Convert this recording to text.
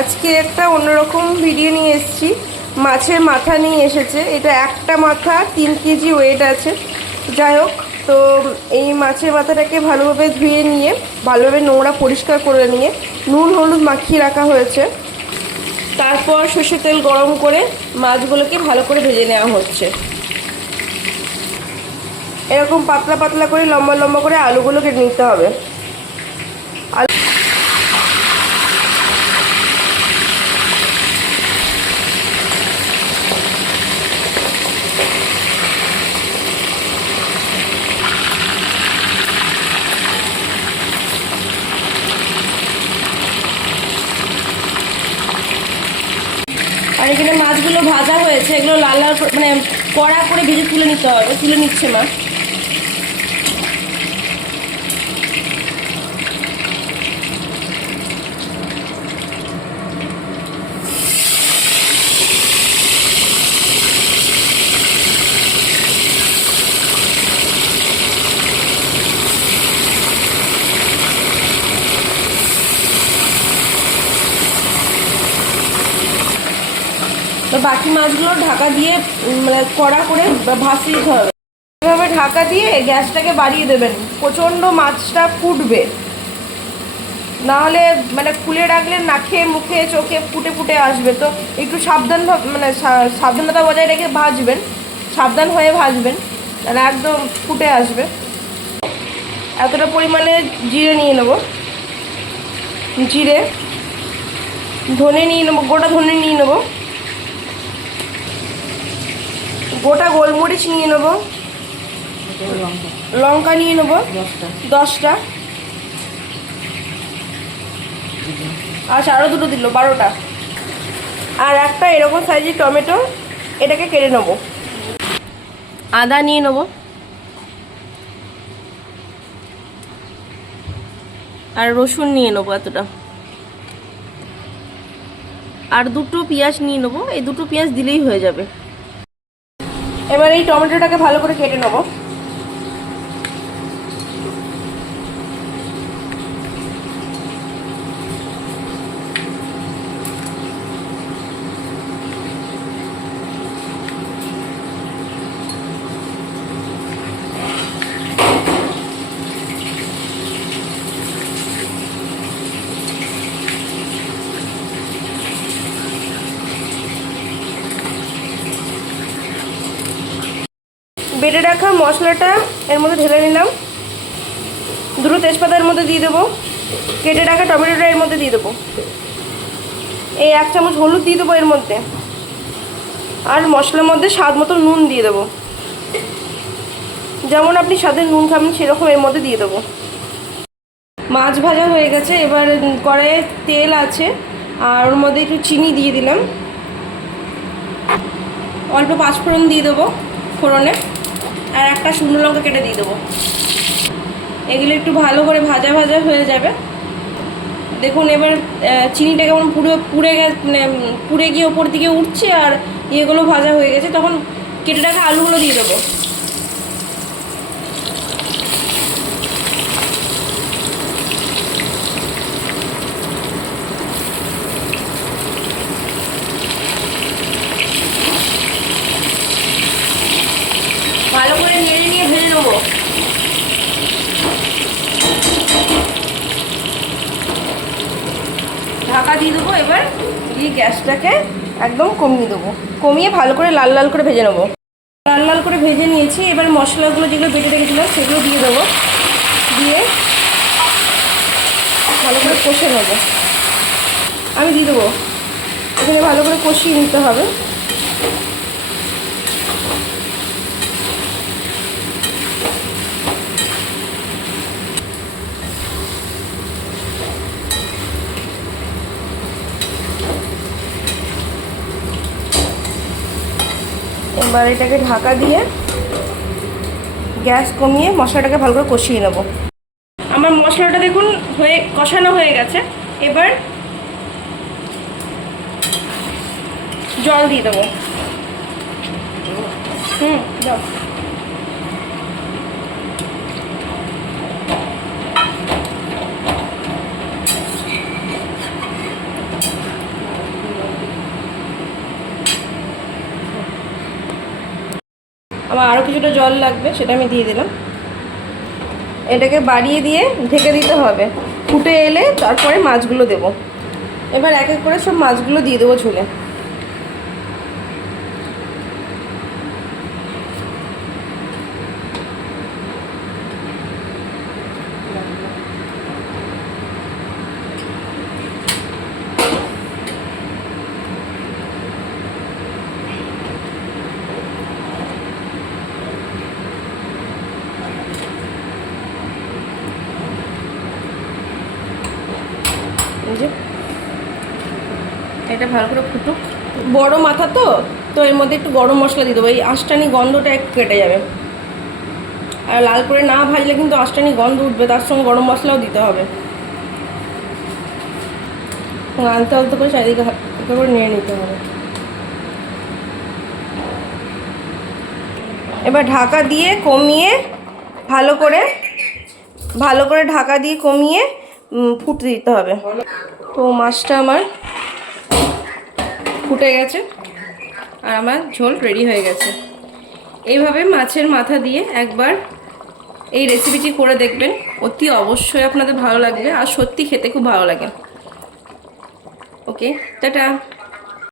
আজকে একটা অন্যরকম ভিডিও নিয়ে এসেছি। মাছের মাথা নিয়ে এসেছে। এটা একটা মাথা, তিন কেজি ওয়েট আছে। যাই হোক, তো এই মাছের মাথাটাকে ভালোভাবে ধুয়ে নিয়ে, ভালোভাবে নোংরা পরিষ্কার করে নিয়ে নুন হলুদ মাখিয়ে রাখা হয়েছে। তারপর সর্ষের তেল গরম করে মাছগুলোকে ভালো করে ভেজে নেওয়া হচ্ছে। এরকম পাতলা পাতলা করে, লম্বা লম্বা করে আলুগুলো কেটে নিতে হবে। এখানে মাছগুলো ভাজা হয়েছে, এগুলো লাল লাল মানে কড়া করে ভেজে তুলে নিতে হবে, তুলে নিচ্ছে মা। তো বাকি মাছগুলো ঢাকা দিয়ে মানে কড়া করে ভাসিয়ে দিতে হবে। এভাবে ঢাকা দিয়ে গ্যাসটাকে বাড়িয়ে দেবেন। প্রচণ্ড মাছটা ফুটবে। নাহলে মানে খুলে রাখলে নাকে, মুখে, চোখে ফুটে ফুটে আসবে। তো একটু সাবধান মানে সাবধানতা বজায় রেখে ভাজবেন। সাবধান হয়ে ভাজবেন। তাহলে একদম ফুটে আসবে। এতটা পরিমাণে জিরে নিয়ে নেব। জিরে ধনে নিয়ে নেব, গোটা ধনে নিয়ে নেব। গোটা গোলমরিচ নিয়ে নেব। লঙ্কা নিয়ে নেব। দশটা। আচ্ছা আরও দুটো দিল, বারোটা। আর একটা এরকম সাইজের টমেটো, এটাকে কেটে নেব। আদা নিয়ে নেব। আর রসুন নিয়ে নেব এতটা। আর দুটো পেঁয়াজ নিয়ে নেব। এই দুটো পেঁয়াজ দিলেই হয়ে যাবে। এবার এই টমেটোটাকে ভালো করে কেটে নেব। বেটে রাখা মশলাটা এর মধ্যে ঢেলে নিলাম। দুটো তেজপাতার মধ্যে দিয়ে দেবো। কেটে রাখা টমেটোটা এর মধ্যে দিয়ে দেবো। এই এক চামচ হলুদ দিয়ে দেবো এর মধ্যে। আর মশলার মধ্যে স্বাদ মতো নুন দিয়ে দেবো। যেমন আপনি স্বাদের নুন খাবেন, সেরকম এর মধ্যে দিয়ে দেবো। মাছ ভাজা হয়ে গেছে। এবার কড়াইয়ে তেল আছে। আর ওর মধ্যে একটু চিনি দিয়ে দিলাম। অল্প পাঁচফোড়ন দিয়ে দেবো ফোড়নে। আর একটা শুকনো লঙ্কা কেটে দিয়ে দেবো। এগুলো একটু ভালো করে ভাজা ভাজা হয়ে যাবে। দেখুন, এবার চিনিটা কেমন পুরো পুড়ে গেছে মানে পুড়ে গিয়ে ওপর দিকে উঠছে আর ইয়েগুলো ভাজা হয়ে গেছে। তখন কেটে রাখা আলুগুলো দিয়ে দেবো ভালো করে নেড়ে নিয়ে ভেজে নেব ঢাকা দিয়ে দেবো এবার দিয়ে গ্যাসটাকে একদম কমিয়ে দেবো। কমিয়ে ভালো করে লাল লাল করে ভেজে নেব। লাল লাল করে ভেজে নিয়েছি, এবার মশলাগুলো যেগুলো বেটে রেখেছিলাম সেগুলো দিয়ে দেবো। দিয়ে ভালো করে কষে নেব। আমি দিয়ে দেবো। এখানে ভালো করে কষিয়ে নিতে হবে। এবার এটাকে ঢাকা দিয়ে গ্যাস কমিয়ে মশলাটাকে ভালো করে কষিয়ে নেব। আমার মশলাটা দেখুন হয়ে, কষানো হয়ে গেছে। এবার জল দিয়ে দেবো। হুম, যাও। আমার আরও কিছুটা জল লাগবে, সেটা আমি দিয়ে দিলাম। এটাকে বাড়িয়ে দিয়ে ঢেকে দিতে হবে। ফুটে এলে তারপরে মাছগুলো দেব। এবার এক এক করে সব মাছগুলো দিয়ে দেবো ঝুলে। যে। এটা ভালো করে ফুটুক। বড় মাথা তো তো এর মধ্যে একটু গরম মশলা দিয়ে দেবো। এই আষ্টানি গন্ধটা একটু কেটে যাবে। আর লাল করে না ভাজলে কিন্তু আষ্টানি গন্ধ উঠবে, তার সঙ্গে গরম মশলাও দিতে হবে। আলতে আলতে করে চারিদিকে করে নিয়ে নিতে হবে। এবার ঢাকা দিয়ে কমিয়ে ভালো করে ভালো করে ঢাকা দিয়ে কমিয়ে ফুটতে দিতে হবে। তো মাছটা আমার ফুটে গেছে আর আমার ঝোল রেডি হয়ে গেছে। এইভাবে মাছের মাথা দিয়ে একবার এই রেসিপিটি করে দেখবেন। অতি অবশ্যই আপনাদের ভালো লাগবে আর সত্যি খেতে খুব ভালো লাগে। Okay tata.